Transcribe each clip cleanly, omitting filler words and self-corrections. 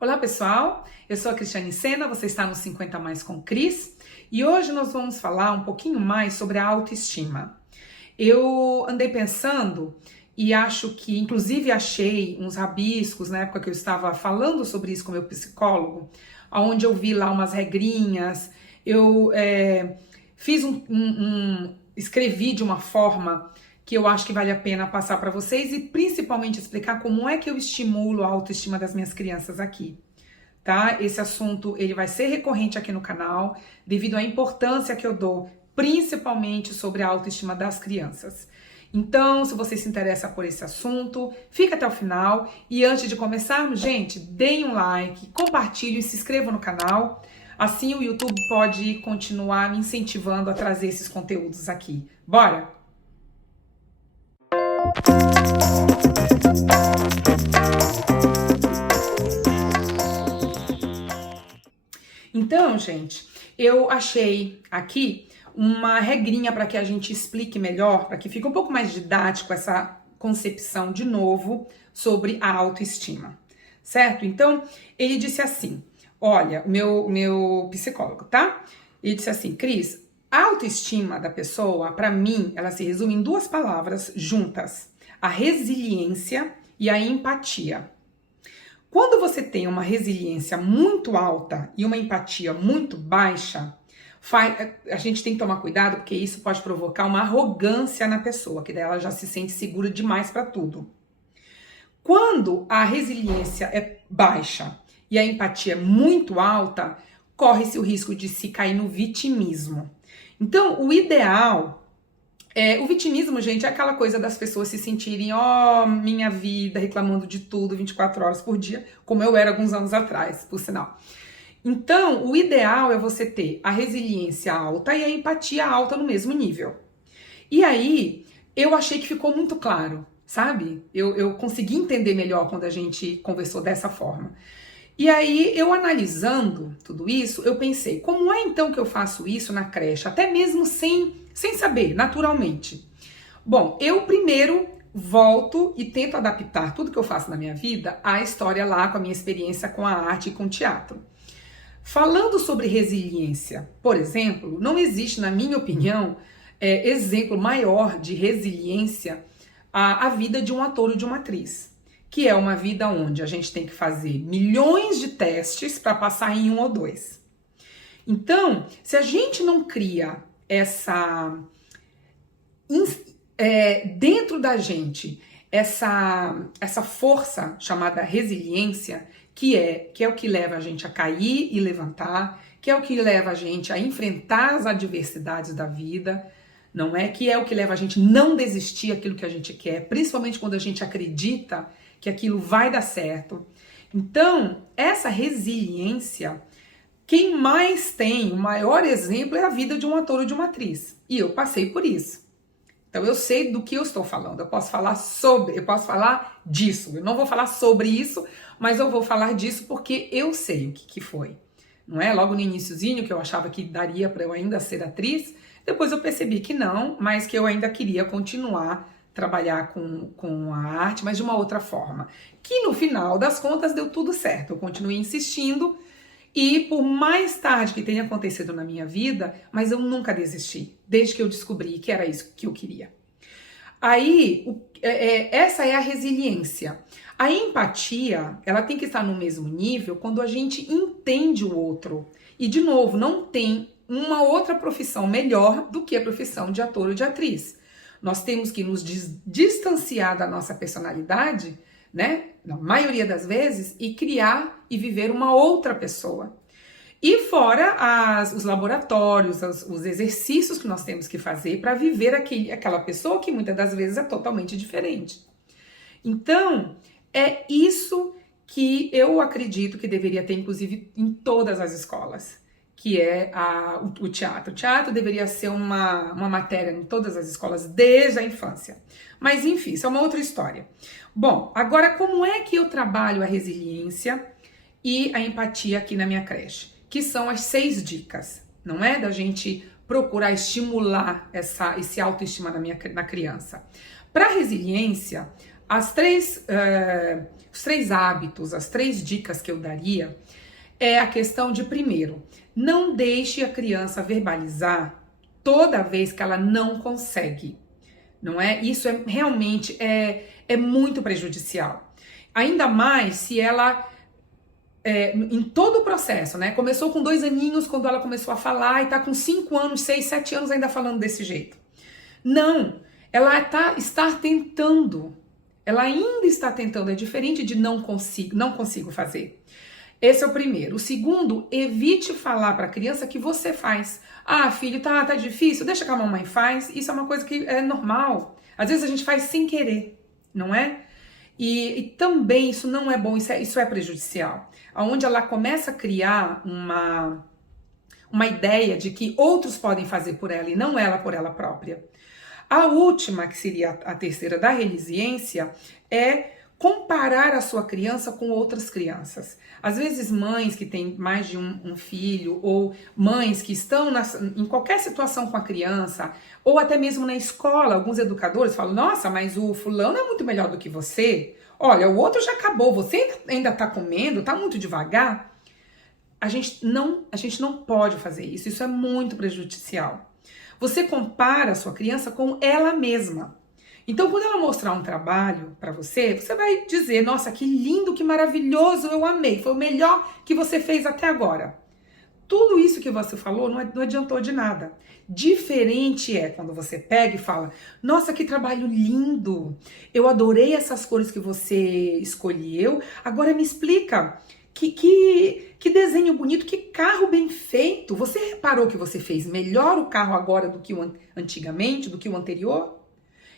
Olá pessoal, eu sou a Cristiane Sena, você está no 50 Mais com Cris e hoje nós vamos falar um pouquinho mais sobre a autoestima. Eu andei pensando e acho que, inclusive achei uns rabiscos na época que eu estava falando sobre isso com meu psicólogo, onde eu vi lá umas regrinhas, eu fiz escrevi de uma forma que eu acho que vale a pena passar para vocês e principalmente explicar como é que eu estimulo a autoestima das minhas crianças aqui, tá? Esse assunto ele vai ser recorrente aqui no canal devido à importância que eu dou principalmente sobre a autoestima das crianças. Então, se você se interessa por esse assunto, fica até o final e antes de começarmos, gente, deem um like, compartilhem e se inscrevam no canal. Assim o YouTube pode continuar me incentivando a trazer esses conteúdos aqui. Bora? Então, gente, eu achei aqui uma regrinha para que a gente explique melhor, para que fique um pouco mais didático essa concepção de novo sobre a autoestima, certo? Então, ele disse assim, olha, meu psicólogo, tá? Ele disse assim, Cris, a autoestima da pessoa, para mim, ela se resume em duas palavras juntas, a resiliência e a empatia. Quando você tem uma resiliência muito alta e uma empatia muito baixa, a gente tem que tomar cuidado porque isso pode provocar uma arrogância na pessoa, que daí ela já se sente segura demais para tudo. Quando a resiliência é baixa e a empatia é muito alta, corre-se o risco de se cair no vitimismo. Então, o ideal o vitimismo, gente, é aquela coisa das pessoas se sentirem, minha vida, reclamando de tudo 24 horas por dia, como eu era alguns anos atrás, por sinal. Então, o ideal é você ter a resiliência alta e a empatia alta no mesmo nível. E aí, eu achei que ficou muito claro, sabe? Eu consegui entender melhor quando a gente conversou dessa forma. E aí, eu analisando tudo isso, eu pensei, como é então que eu faço isso na creche? Até mesmo sem saber, naturalmente. Bom, eu primeiro volto e tento adaptar tudo que eu faço na minha vida à história lá, com a minha experiência com a arte e com o teatro. Falando sobre resiliência, por exemplo, não existe, na minha opinião, exemplo maior de resiliência a vida de um ator ou de uma atriz, que é uma vida onde a gente tem que fazer milhões de testes para passar em um ou dois. Então, se a gente não cria dentro da gente essa força chamada resiliência, que é o que leva a gente a cair e levantar, que é o que leva a gente a enfrentar as adversidades da vida, não é? Que é o que leva a gente não desistir daquilo que a gente quer, principalmente quando a gente acredita que aquilo vai dar certo. Então, essa resiliência, quem mais tem, o maior exemplo é a vida de um ator ou de uma atriz. E eu passei por isso. Então eu sei do que eu estou falando. Eu posso falar disso. Eu não vou falar sobre isso, mas eu vou falar disso porque eu sei o que foi. Não é? Logo no iniciozinho que eu achava que daria para eu ainda ser atriz, depois eu percebi que não, mas que eu ainda queria continuar trabalhar com a arte, mas de uma outra forma. Que no final das contas deu tudo certo. Eu continuei insistindo e por mais tarde que tenha acontecido na minha vida, mas eu nunca desisti, desde que eu descobri que era isso que eu queria. Aí, essa é a resiliência. A empatia, ela tem que estar no mesmo nível quando a gente entende o outro. E, de novo, não tem uma outra profissão melhor do que a profissão de ator ou de atriz. Nós temos que nos distanciar da nossa personalidade, né? Na maioria das vezes, e criar e viver uma outra pessoa. E fora os laboratórios, os exercícios que nós temos que fazer para viver aquela pessoa que muitas das vezes é totalmente diferente. Então, é isso que eu acredito que deveria ter, inclusive, em todas as escolas, que é o teatro. O teatro deveria ser uma matéria em todas as escolas desde a infância. Mas, enfim, isso é uma outra história. Bom, agora como é que eu trabalho a resiliência e a empatia aqui na minha creche? Que são as 6 dicas, não é? Da gente procurar estimular esse autoestima na criança. Para resiliência, as 3 os 3 hábitos, as 3 dicas que eu daria é a questão de, primeiro, não deixe a criança verbalizar toda vez que ela não consegue, não é? Isso realmente é muito prejudicial. Ainda mais se ela, em todo o processo, né? Começou com 2 aninhos quando ela começou a falar e tá com 5 anos, 6, 7 anos ainda falando desse jeito. Não, ela está tentando, ela ainda está tentando, é diferente de não consigo fazer. Esse é o primeiro. O segundo, evite falar para a criança que você faz. Ah, filho, tá difícil, deixa que a mamãe faz. Isso é uma coisa que é normal. Às vezes a gente faz sem querer, não é? E também isso não é bom, isso é prejudicial. Onde ela começa a criar uma ideia de que outros podem fazer por ela e não ela por ela própria. A última, que seria a terceira da resiliência, é comparar a sua criança com outras crianças. Às vezes mães que têm mais de um filho, ou mães que estão em qualquer situação com a criança, ou até mesmo na escola, alguns educadores falam, nossa, mas o fulano é muito melhor do que você. Olha, o outro já acabou, você ainda está comendo, está muito devagar. A gente não pode fazer isso, isso é muito prejudicial. Você compara a sua criança com ela mesma. Então, quando ela mostrar um trabalho para você, você vai dizer, nossa, que lindo, que maravilhoso, eu amei, foi o melhor que você fez até agora. Tudo isso que você falou não adiantou de nada. Diferente é quando você pega e fala, nossa, que trabalho lindo, eu adorei essas cores que você escolheu, agora me explica, que desenho bonito, que carro bem feito. Você reparou que você fez melhor o carro agora do que antigamente, do que o anterior?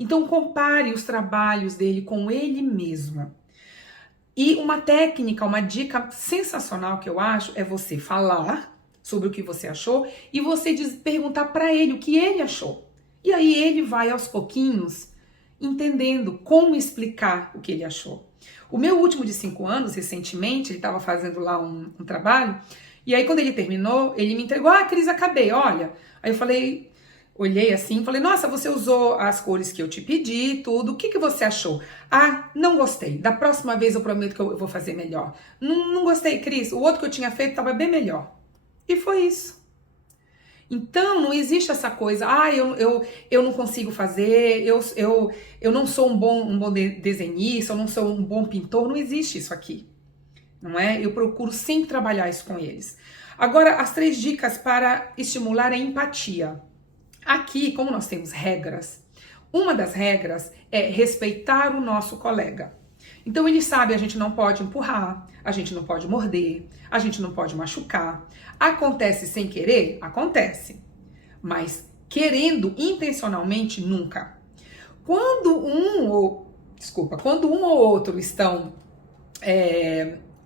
Então compare os trabalhos dele com ele mesmo. E uma técnica, uma dica sensacional que eu acho é você falar sobre o que você achou e você perguntar para ele o que ele achou. E aí ele vai aos pouquinhos entendendo como explicar o que ele achou. O meu último de 5 anos, recentemente, ele estava fazendo lá um trabalho, e aí quando ele terminou, ele me entregou, Cris, acabei, olha. Aí eu falei, olhei assim, falei, nossa, você usou as cores que eu te pedi, tudo, o que você achou? Ah, não gostei, da próxima vez eu prometo que eu vou fazer melhor. Não gostei, Cris, o outro que eu tinha feito estava bem melhor. E foi isso. Então, não existe essa coisa, eu não consigo fazer, eu não sou um bom desenhista, eu não sou um bom pintor, não existe isso aqui, não é? Eu procuro sempre trabalhar isso com eles. Agora, as 3 dicas para estimular a empatia. Aqui, como nós temos regras, uma das regras é respeitar o nosso colega. Então ele sabe, a gente não pode empurrar, a gente não pode morder, a gente não pode machucar. Acontece sem querer? Acontece. Mas querendo intencionalmente, nunca. Quando um ou outro estão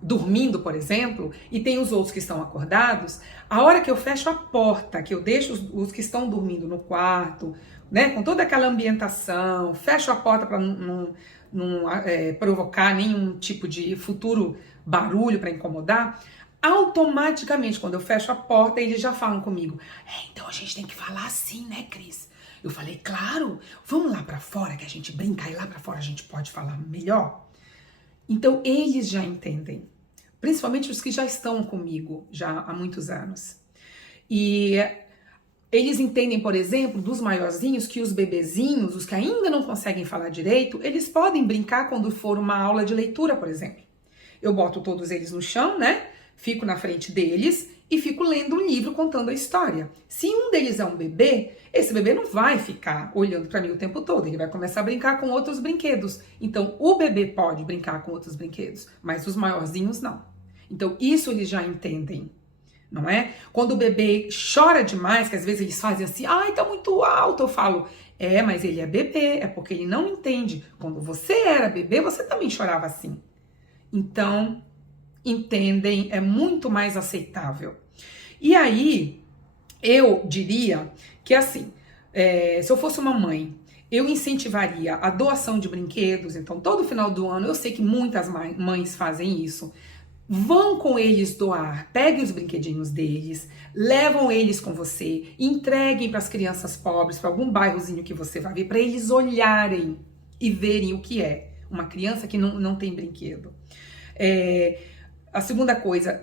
dormindo, por exemplo, e tem os outros que estão acordados, a hora que eu fecho a porta, que eu deixo os que estão dormindo no quarto, né, com toda aquela ambientação, fecho a porta para não provocar nenhum tipo de futuro barulho para incomodar, automaticamente, quando eu fecho a porta, eles já falam comigo, então a gente tem que falar assim, né, Cris? Eu falei, claro, vamos lá para fora que a gente brinca, e lá para fora a gente pode falar melhor. Então eles já entendem, principalmente os que já estão comigo já há muitos anos. E eles entendem, por exemplo, dos maiorzinhos, que os bebezinhos, os que ainda não conseguem falar direito, eles podem brincar quando for uma aula de leitura, por exemplo. Eu boto todos eles no chão, né? Fico na frente deles e fico lendo um livro contando a história. Se um deles é um bebê, esse bebê não vai ficar olhando para mim o tempo todo, ele vai começar a brincar com outros brinquedos. Então, o bebê pode brincar com outros brinquedos, mas os maiorzinhos não. Então, isso eles já entendem. Não é? Quando o bebê chora demais, que às vezes eles fazem assim, tá muito alto, eu falo, mas ele é bebê, é porque ele não entende. Quando você era bebê, você também chorava assim. Então, entendem, é muito mais aceitável. E aí, eu diria que assim, se eu fosse uma mãe, eu incentivaria a doação de brinquedos. Então, todo final do ano, eu sei que muitas mães fazem isso. Vão com eles doar, peguem os brinquedinhos deles, levam eles com você, entreguem para as crianças pobres, para algum bairrozinho que você vai ver, para eles olharem e verem o que é uma criança que não tem brinquedo. A segunda coisa,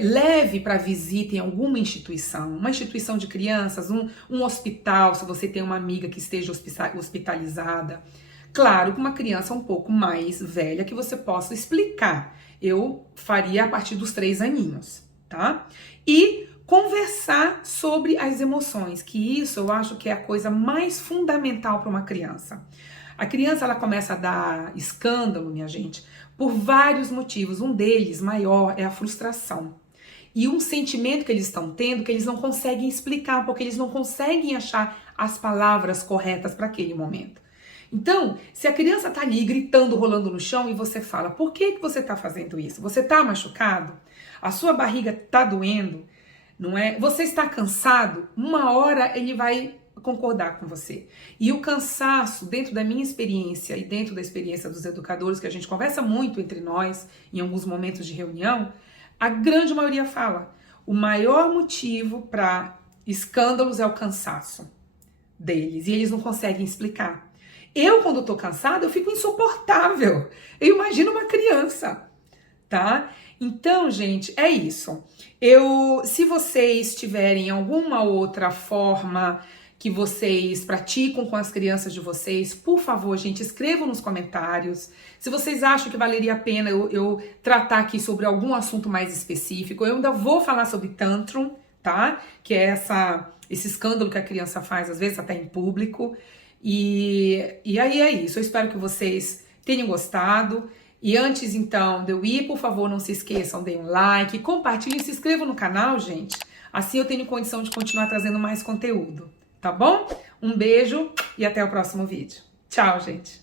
leve para visita em alguma instituição, uma instituição de crianças, um hospital, se você tem uma amiga que esteja hospitalizada. Claro, com uma criança um pouco mais velha que você possa explicar. Eu faria a partir dos 3 aninhos, tá? E conversar sobre as emoções, que isso eu acho que é a coisa mais fundamental para uma criança. A criança ela começa a dar escândalo, minha gente, por vários motivos. Um deles, maior, é a frustração. E um sentimento que eles estão tendo que eles não conseguem explicar, porque eles não conseguem achar as palavras corretas para aquele momento. Então, se a criança está ali gritando, rolando no chão e você fala, por que você está fazendo isso? Você está machucado? A sua barriga está doendo? Não é? Você está cansado? Uma hora ele vai concordar com você. E o cansaço, dentro da minha experiência e dentro da experiência dos educadores, que a gente conversa muito entre nós em alguns momentos de reunião, a grande maioria fala, o maior motivo para escândalos é o cansaço deles, e eles não conseguem explicar. Eu, quando tô cansada, eu fico insuportável. Eu imagino uma criança, tá? Então, gente, é isso. Se vocês tiverem alguma outra forma que vocês praticam com as crianças de vocês, por favor, gente, escrevam nos comentários. Se vocês acham que valeria a pena eu tratar aqui sobre algum assunto mais específico, eu ainda vou falar sobre tantrum, tá? Que é esse escândalo que a criança faz, às vezes até em público. E aí é isso. Eu espero que vocês tenham gostado. E antes, então, de eu ir, por favor, não se esqueçam, deem um like, compartilhem, se inscrevam no canal, gente. Assim eu tenho condição de continuar trazendo mais conteúdo. Tá bom? Um beijo e até o próximo vídeo. Tchau, gente!